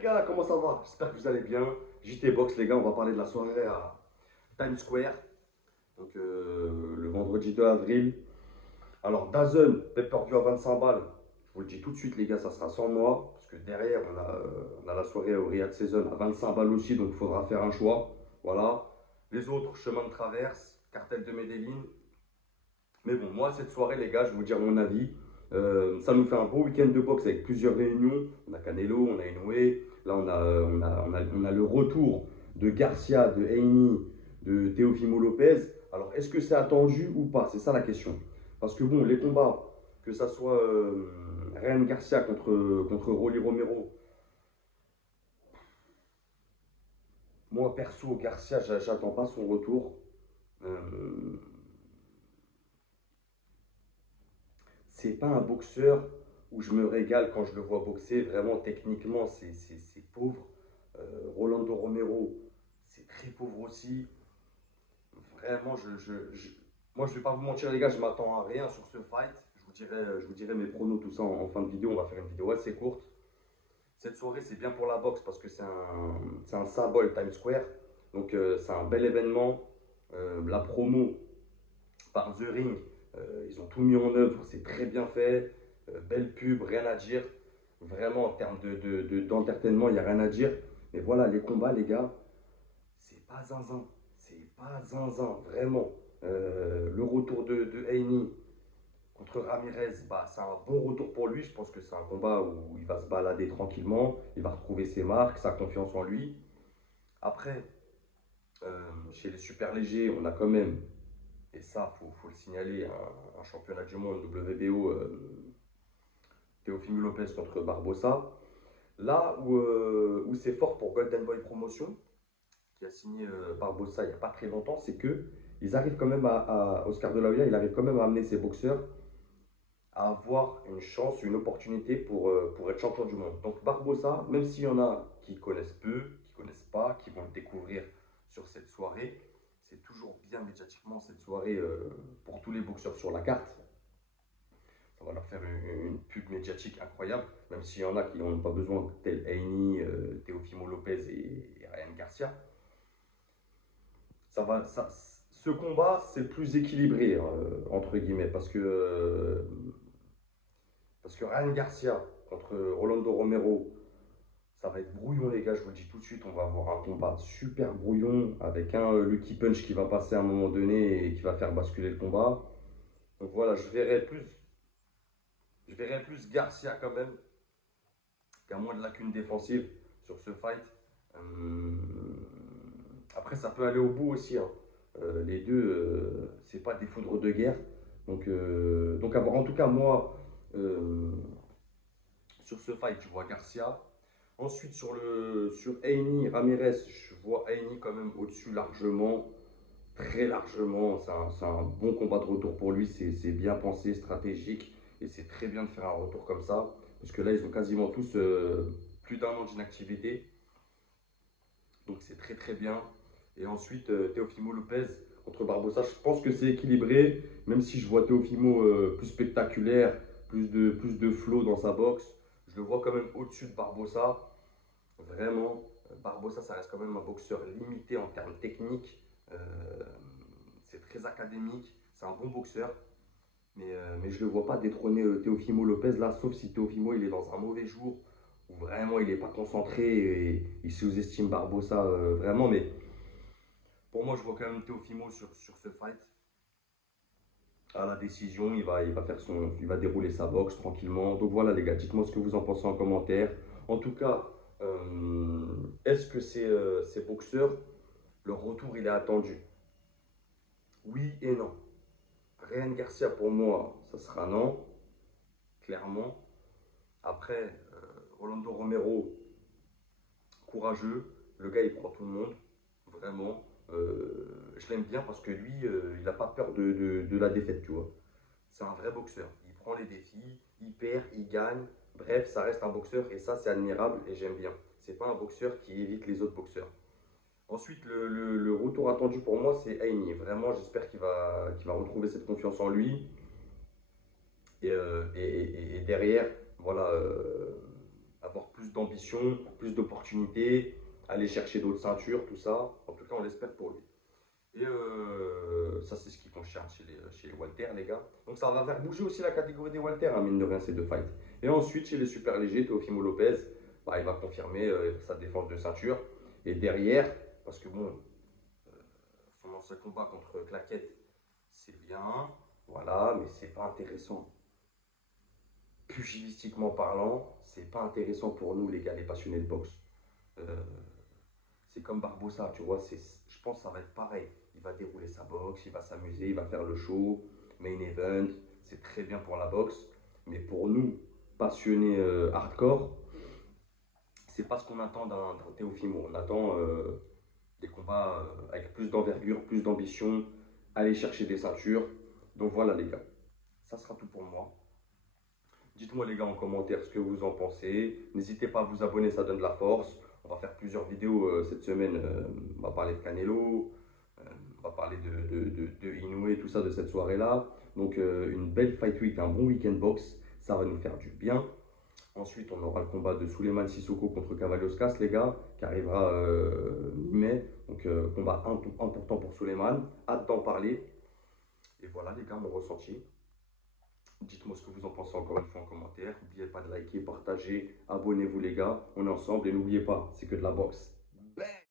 gars, comment ça va? J'espère que vous allez bien. JT Box les gars, on va parler de la soirée à Times Square, donc le vendredi 2 avril. Alors DAZN, pay-per-view à 25 balles. Je vous le dis tout de suite les gars, ça sera sans moi, parce que derrière on a la soirée au Riyad Season à 25 balles aussi, donc il faudra faire un choix. Voilà. Les autres, chemin de traverse, cartel de Medellin. Mais bon, moi, cette soirée, les gars, je vais vous dire mon avis. Ça nous fait un beau week-end de boxe avec plusieurs réunions. On a Canelo, on a Inoue. Là, on a le retour de Garcia, de Heini, de Teofimo Lopez. Alors, est-ce que c'est attendu ou pas? C'est ça la question. Parce que bon, les combats, que ça soit Ryan Garcia contre Rolly Romero, moi, perso, Garcia, j'attends pas son retour. Euh, c'est pas un boxeur où je me régale quand je le vois boxer. Vraiment, techniquement, c'est pauvre. Rolando Romero, c'est très pauvre aussi. Vraiment, moi, je vais pas vous mentir, les gars, je m'attends à rien sur ce fight. Je vous dirai mes pronos, tout ça en fin de vidéo. On va faire une vidéo assez courte. Cette soirée, c'est bien pour la boxe parce que c'est un symbole Times Square. Donc, c'est un bel événement. La promo par The Ring. Ils ont tout mis en œuvre, c'est très bien fait. Belle pub, rien à dire. Vraiment, en termes d'entertainment, il n'y a rien à dire. Mais voilà, les combats, les gars, c'est pas zinzin. C'est pas zinzin, vraiment. Le retour de Heini contre Ramirez, bah, c'est un bon retour pour lui. Je pense que c'est un combat où il va se balader tranquillement. Il va retrouver ses marques, sa confiance en lui. Après, chez les super légers, on a quand même, et ça, faut le signaler, un championnat du monde WBO, Teofimo Lopez contre Barbosa. Là où c'est fort pour Golden Boy Promotion, qui a signé Barbosa il n'y a pas très longtemps, c'est que ils arrivent quand même Oscar de la Hoya, il arrive quand même à amener ses boxeurs à avoir une chance, une opportunité pour être champion du monde. Donc Barbosa, même s'il y en a qui connaissent peu, qui connaissent pas, qui vont le découvrir sur cette soirée, c'est toujours bien médiatiquement cette soirée pour tous les boxeurs sur la carte. Ça va leur faire une pub médiatique incroyable, même s'il y en a qui n'en ont pas besoin, tel Heini, Teofimo Lopez et Ryan Garcia. Ce combat, c'est le plus équilibré, entre guillemets, parce que Ryan Garcia contre Rolando Romero, ça va être brouillon, les gars, je vous le dis tout de suite. On va avoir un combat super brouillon avec un Lucky Punch qui va passer à un moment donné et qui va faire basculer le combat. Donc voilà, je verrais plus Garcia quand même, qui a moins de lacunes défensives sur ce fight. Euh, Après, ça peut aller au bout aussi, hein. Les deux, c'est pas des foudres de guerre. Donc à voir. En tout cas, moi, euh, sur ce fight, je vois Garcia. Ensuite, sur Heini Ramirez, je vois Heini quand même au-dessus largement, très largement. C'est un bon combat de retour pour lui. C'est bien pensé, stratégique. Et c'est très bien de faire un retour comme ça. Parce que là, ils ont quasiment tous plus d'un an d'inactivité. Donc c'est très très bien. Et ensuite, Teofimo Lopez contre Barbosa, je pense que c'est équilibré. Même si je vois Teofimo plus spectaculaire, plus de flow dans sa boxe, je le vois quand même au-dessus de Barbosa. Vraiment, Barbosa, ça reste quand même un boxeur limité en termes techniques. Euh, c'est très académique. C'est un bon boxeur. Mais je ne le vois pas détrôner Teofimo Lopez là, sauf si Teofimo il est dans un mauvais jour, où vraiment il n'est pas concentré et il sous-estime Barbosa vraiment. Mais pour moi, je vois quand même Teofimo sur ce fight. À la décision, il va dérouler sa boxe tranquillement. Donc voilà les gars, dites-moi ce que vous en pensez en commentaire. En tout cas, est-ce que ces boxeurs, leur retour il est attendu? Oui et non. Ryan Garcia pour moi, ça sera non, clairement. Après, Rolando Romero, courageux. Le gars, il prend tout le monde, vraiment. Je l'aime bien parce que lui, il n'a pas peur de la défaite, tu vois. C'est un vrai boxeur. Il prend les défis, il perd, il gagne. Bref, ça reste un boxeur et ça, c'est admirable et j'aime bien. C'est pas un boxeur qui évite les autres boxeurs. Ensuite, le retour attendu pour moi, c'est Heini. Vraiment, j'espère qu'il va retrouver cette confiance en lui. Et derrière, voilà, avoir plus d'ambition, plus d'opportunités, aller chercher d'autres ceintures, tout ça. En tout cas, on l'espère pour lui. Et ça, c'est ce qui concerne chez les Walter, les gars. Donc ça va faire bouger aussi la catégorie des Walter, hein, mine de rien, ces deux fights. Et ensuite, chez les super légers, Teofimo Lopez, bah, il va confirmer sa défense de ceinture. Et derrière, parce que bon, son ancien combat contre Claquette, c'est bien, voilà, mais c'est pas intéressant. Pugilistiquement parlant, c'est pas intéressant pour nous, les gars, les passionnés de boxe. Euh, c'est comme Barbosa, tu vois, je pense que ça va être pareil. Il va dérouler sa boxe, il va s'amuser, il va faire le show, main event, c'est très bien pour la boxe. Mais pour nous, passionnés hardcore, c'est pas ce qu'on attend d'un Teofimo. On attend des combats avec plus d'envergure, plus d'ambition, aller chercher des ceintures. Donc voilà les gars, ça sera tout pour moi. Dites-moi les gars en commentaire ce que vous en pensez. N'hésitez pas à vous abonner, ça donne de la force. On va faire plusieurs vidéos cette semaine. On va parler de Canelo, on va parler de Inoue, tout ça de cette soirée-là. Donc une belle fight week, un bon week-end box, ça va nous faire du bien. Ensuite, on aura le combat de Souleymane Sissoko contre Cavalioskas, les gars, qui arrivera mi-mai. Donc combat important pour Souleymane. Hâte d'en parler. Et voilà les gars, mon ressenti. Dites-moi ce que vous en pensez encore une fois en commentaire. N'oubliez pas de liker, partager, abonnez-vous les gars. On est ensemble et n'oubliez pas, c'est que de la boxe.